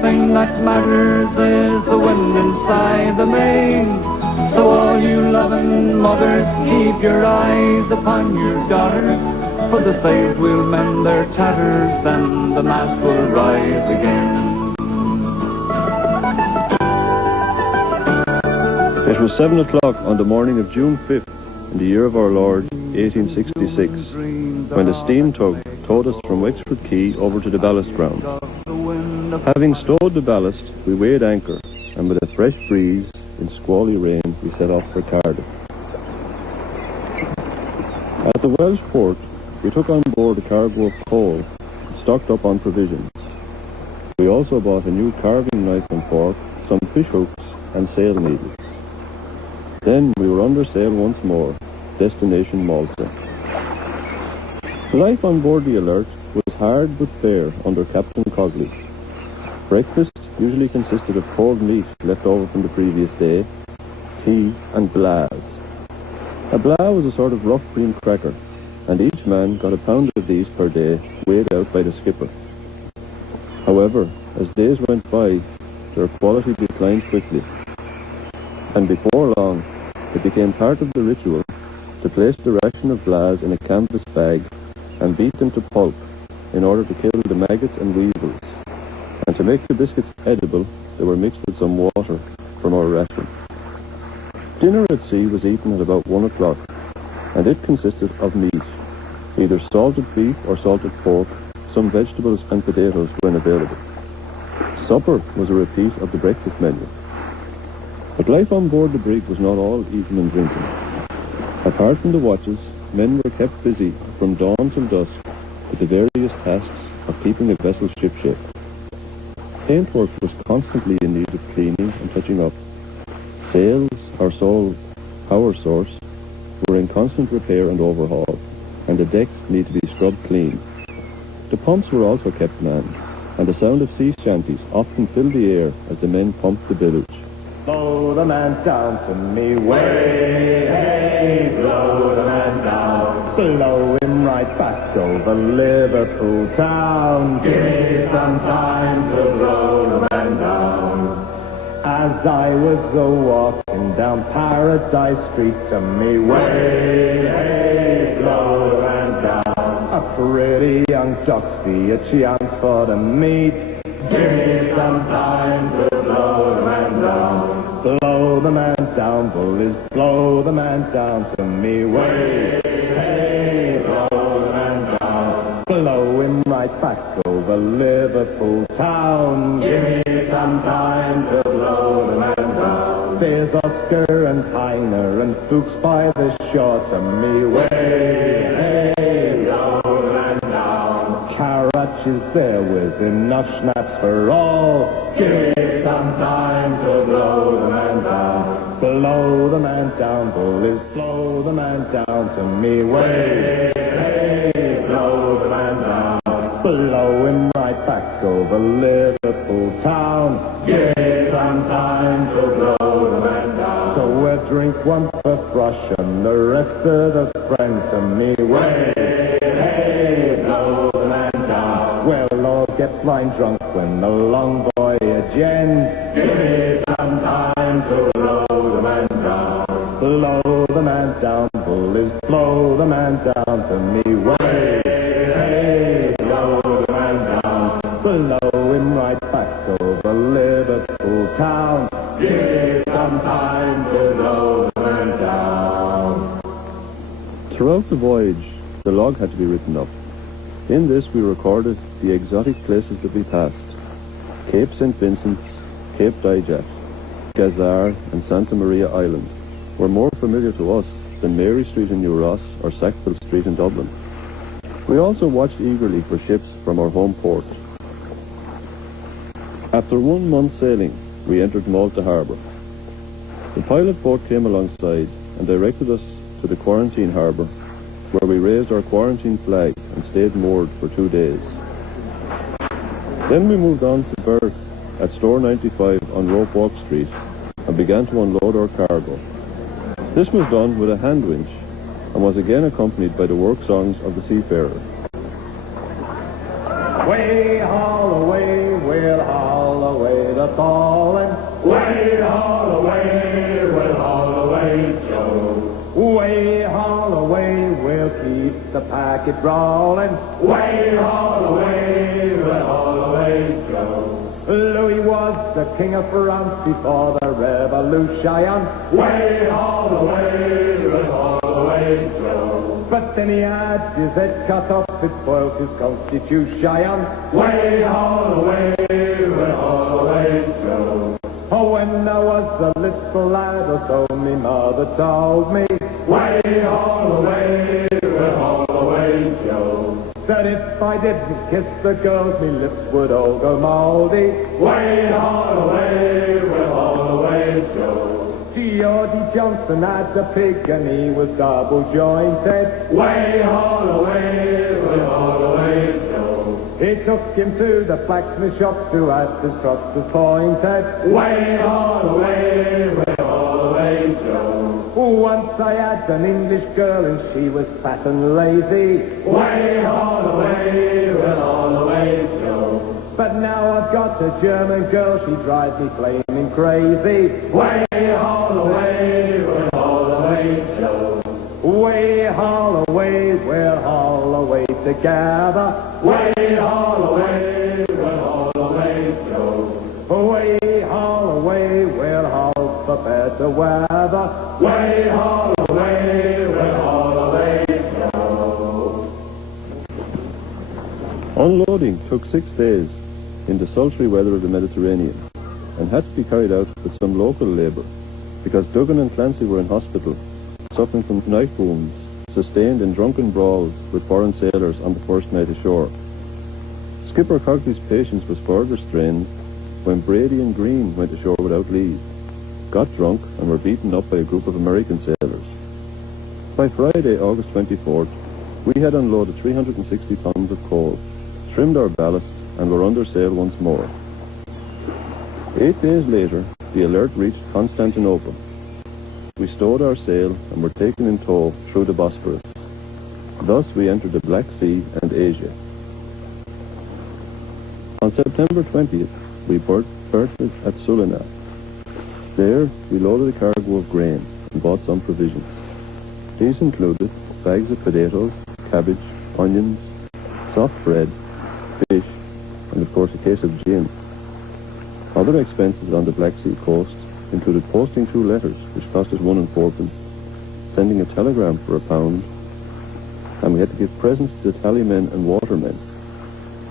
thing that matters is the wind inside the main. So all you loving mothers, keep your eyes upon your daughters, for the sails will mend their tatters, then the mast will rise again. It was 7 o'clock on the morning of June 5th in the year of our Lord, 1866, when the steam tug towed us from Wexford Quay over to the ballast ground. Having stowed the ballast, we weighed anchor, and with a fresh breeze in squally rain, we set off for Cardiff. At the Welsh port, we took on board a cargo of coal and stocked up on provisions. We also bought a new carving knife and fork, some fish hooks, and sail needles. Then we were under sail once more, destination Malta. Life on board the Alert was hard but fair under Captain Cogley. Breakfast usually consisted of cold meat left over from the previous day, tea and blaz. A blaz was a sort of rough green cracker, and each man got a pound of these per day, weighed out by the skipper. However, as days went by, their quality declined quickly, and before long it became part of the ritual to place the ration of blaz in a canvas bag and beat them to pulp in order to kill the maggots and weevils, and to make the biscuits edible they were mixed with some water from our ration. Dinner at sea was eaten at about 1 o'clock, and it consisted of meat, either salted beef or salted pork, some vegetables and potatoes when available. Supper was a repeat of the breakfast menu. But life on board the brig was not all eating and drinking. Apart from the watches, men were kept busy from dawn till dusk with the various tasks of keeping a vessel shipshape. Paintwork was constantly in need of cleaning and touching up. Sails, our sole power source, were in constant repair and overhaul, and the decks need to be scrubbed clean. The pumps were also kept manned, and the sound of sea shanties often filled the air as the men pumped the bilge. Blow the man down to me, way, hey, blow the man down. Blow him right back over Liverpool town. Give me some time to blow the man down. As I was walking down Paradise Street to me, way, hey, blow the man down. A pretty young doxy, a chance for the meet. Give me some time to blow the man down. Blow the man down, bullies, blow the man down to me, way, hey, blow the man down. Blow him right back over Liverpool town. Give me some time to blow the man down. There's Oscar and Heiner and Fuchs by the shore to me, way, hey, blow the man down. Karach is there with enough schnapps for all. Give me some time to blow the man down. Blow the man down, bullies, blow the man down to me, way, hey, blow the man down. Blow him right back over Liverpool town. Give me some time to blow the man down. So we'll drink one for Thrush and the rest of the friends to me, way, hey, blow the man down. We'll all get blind drunk when the long voyage ends. Give me some time to blow the man down. Blow the man down, bullies, blow the man down to me, way, hey, blow the man down. Blow him right back over Liverpool town. Give me some time to blow the man down. Throughout the voyage, the log had to be written up. In this we recorded the exotic places that we passed: Cape St. Vincent's, Cape Dijak, Gazar and Santa Maria Island were more familiar to us than Mary Street in New Ross or Sackville Street in Dublin. We also watched eagerly for ships from our home port. After 1 month sailing, we entered Malta Harbour. The pilot boat came alongside and directed us to the quarantine harbour, where we raised our quarantine flag and stayed moored for 2 days. Then we moved on to berth at Store 95 on Rope Walk Street and began to unload our cargo. This was done with a hand winch and was again accompanied by the work songs of the seafarers. Way haul away, we'll haul falling. Way haul away, we'll haul away, Joe. Way haul away, we'll keep the packet rolling. Way haul away, we'll haul away, Joe. Louis was the king of France before the revolution. Way haul away, we'll haul away, Joe. But then he had his head cut off, it spoiled his constitution. Way haul away, we'll haul away, Joe. Oh, when I was a little lad, or so me mother told me, way haul away, we'll haul away, Joe. That if I didn't kiss the girls, me lips would all go mouldy. Way haul away, we'll haul away, Joe. Geordie Johnson had a pig and he was double jointed. Way haul away, we'll haul away, Joe. He took him to the blacksmith shop to have his trotters pointed. Way haul away, we'll haul away, Joe. Once I had an English girl and she was fat and lazy. Way haul away, we'll haul away, Joe. But now I've got a German girl, she drives me flaming crazy. Way haul away, we'll haul away, Joe. Way haul away, we'll haul away together. Way haul away, we'll haul away, Joe. Way haul away, we'll haul for better weather. Way haul away, we'll haul away, Joe. Unloading took 6 days in the sultry weather of the Mediterranean and had to be carried out with some local labour because Duggan and Clancy were in hospital suffering from knife wounds sustained in drunken brawls with foreign sailors on the first night ashore. Skipper Cogley's patience was further strained when Brady and Green went ashore without leave, got drunk and were beaten up by a group of American sailors. By Friday, August 24th, we had unloaded 360 tons of coal, trimmed our ballast and were under sail once more. 8 days later, the Alert reached Constantinople. We stowed our sail and were taken in tow through the Bosphorus. Thus we entered the Black Sea and Asia. On September 20th, we berthed at Sulina. There, we loaded a cargo of grain and bought some provisions. These included bags of potatoes, cabbage, onions, soft bread, fish, and of course a case of gin. Other expenses on the Black Sea coast included posting 2 letters, which cost us 1 and 4 pence, sending a telegram for £1, and we had to give presents to the tallymen and watermen.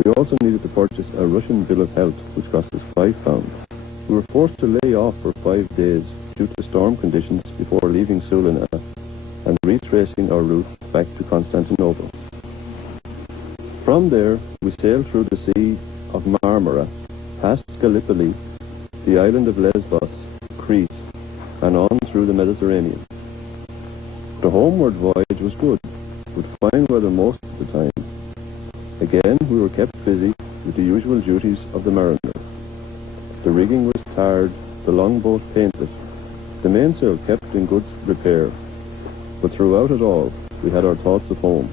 We also needed to purchase a Russian bill of health, which cost us £5. We were forced to lay off for 5 days due to storm conditions before leaving Sulina and retracing our route back to Constantinople. From there, we sailed through the Sea of Marmara, past Gallipoli, the island of Lesbos, Crete, and on through the Mediterranean. The homeward voyage was good, with fine weather most of the time. Again, we were kept busy with the usual duties of the mariner. The rigging was tarred, the longboat painted, the mainsail kept in good repair, but throughout it all, we had our thoughts of home.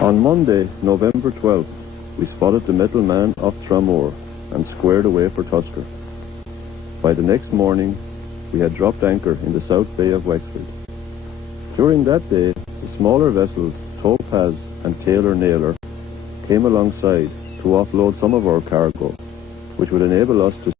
On Monday, November 12th, we spotted the Metal Man off Tramore and squared away for Tusker. By the next morning, we had dropped anchor in the South Bay of Wexford. During that day, the smaller vessels Topaz and Taylor Naylor came alongside to offload some of our cargo, which would enable us to